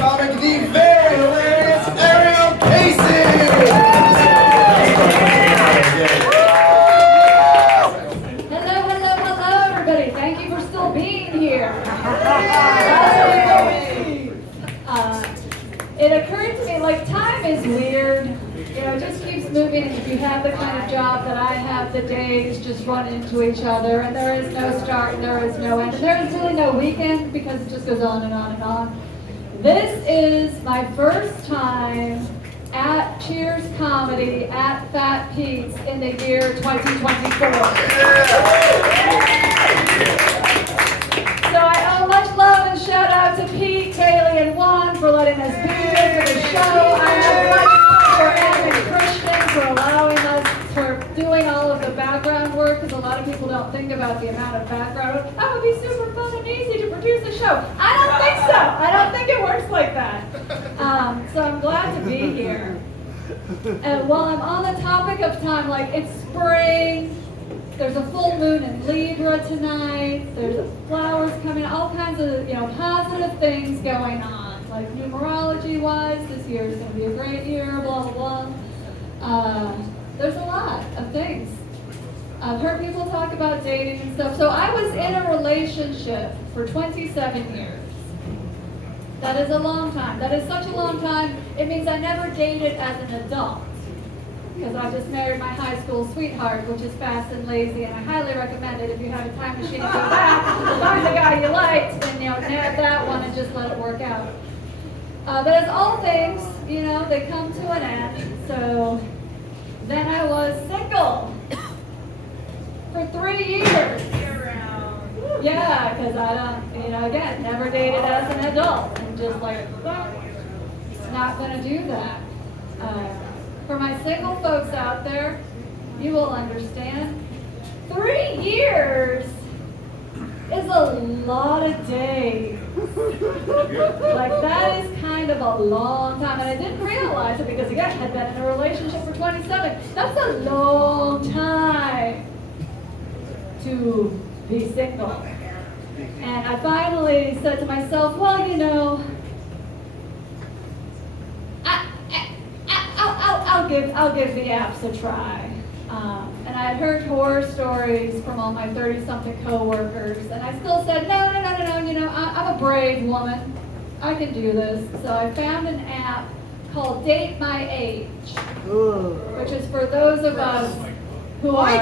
comic, the very hilarious Ariel Casey! Hello, everybody. Thank you for still being here. It occurred to me, like, time is weird. You know, it just keeps moving. If you have the kind of job that I have, the days just run into each other, and there is no start, and there is no end, and there is really no weekend because it just goes on and on and on. This is my first time at Cheers Comedy at Fat Pete's in the year 2024. So I owe much love and shout out to Pete, Kaylee, and Juan for letting us be here for the show. I have much love for Em and Christian for allowing us, for doing all of the background work, because a lot of people don't think about the amount of background. That would be super fun and easy to produce a show. I don't think so. I don't think it works like that. So I'm glad to be here. And while I'm on the topic of time, like, it's spring. There's a full moon in Libra tonight. There's flowers coming, all kinds of, you know, positive things going on. Like numerology-wise, this year is going to be a great year, blah, blah, blah. There's a lot of things. I've heard people talk about dating and stuff. So I was in a relationship for 27 years. That is a long time. That is such a long time. It means I never dated as an adult. Because I just married my high school sweetheart, which is fast and lazy, and I highly recommend it if you have a time machine to go back, find the guy you liked, and, you know, nab that one and just let it work out. But as all things, you know, they come to an end. So then I was single for 3 years. Yeah, because I don't, you know, again, never dated as an adult, and just like, not going to do that. For my single folks out there, you will understand, 3 years is a lot of days. Like, that is kind of a long time. And I didn't realize it because, again, I had been in a relationship for 27. That's a long time to be single. And I finally said to myself, well, you know, I'll give the apps a try. And I had heard horror stories from all my 30-something coworkers, and I still said, no, you know, I'm a brave woman. I can do this. So I found an app called Date My Age, which is for those of us who are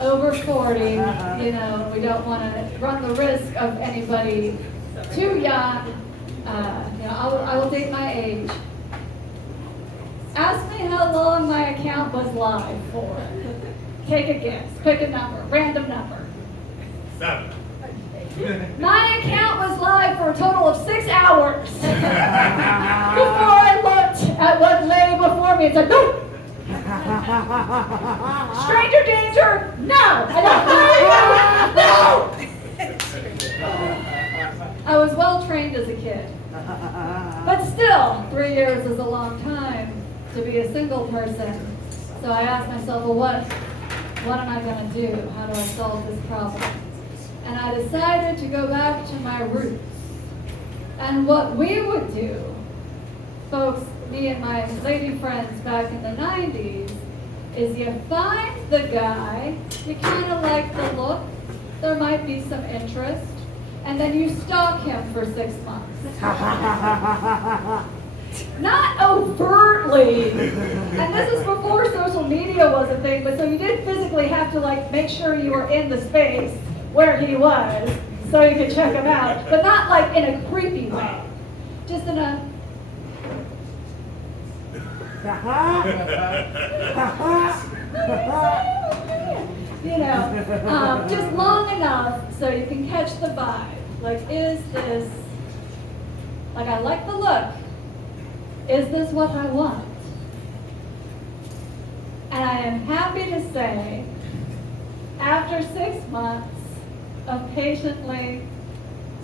over 40. You know, we don't want to run the risk of anybody too young. You know, I will date my age. Ask me how long my account was live for. Take a guess. Pick a number. Random number. 7. My account was live for a total of 6 hours. Before I looked at what lay before me and said, nope. Stranger danger? No. No. I was well trained as a kid. But still, 3 years is a long time to be a single person. So I asked myself, well, what am I going to do? How do I solve this problem? And I decided to go back to my roots. And what we would do, folks, me and my lady friends back in the 90s, is you find the guy, you kind of like the look, there might be some interest, and then you stalk him for 6 months. Not overtly, and this is before social media was a thing, but so you did physically have to, like, make sure you were in the space where he was so you could check him out, but not like in a creepy way, just in a you know, just long enough so you can catch the vibe. Like, is this, like, I like the look. Is this what I want? And I am happy to say, after 6 months of patiently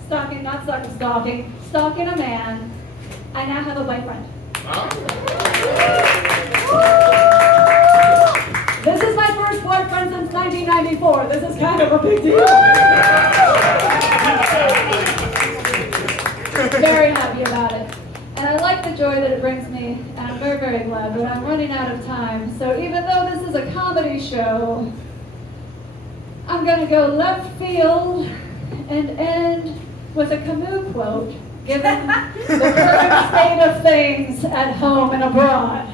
stalking a man, I now have a boyfriend. This is my first boyfriend since 1994. This is kind of a big deal. very happy about it. And I like the joy that it brings me, and I'm very, very glad, but I'm running out of time. So even though this is a comedy show, I'm going to go left field and end with a Camus quote, given the current state of things at home and abroad.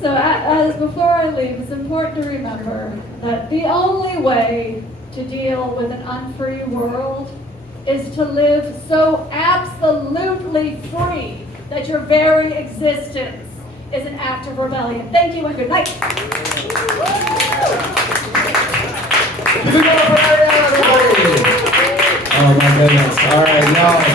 So as before I leave, it's important to remember that the only way to deal with an unfree world is to live so absolutely free that your very existence is an act of rebellion. Thank you and good night. Give it up for Ariel, everybody. Oh my goodness. All right, now.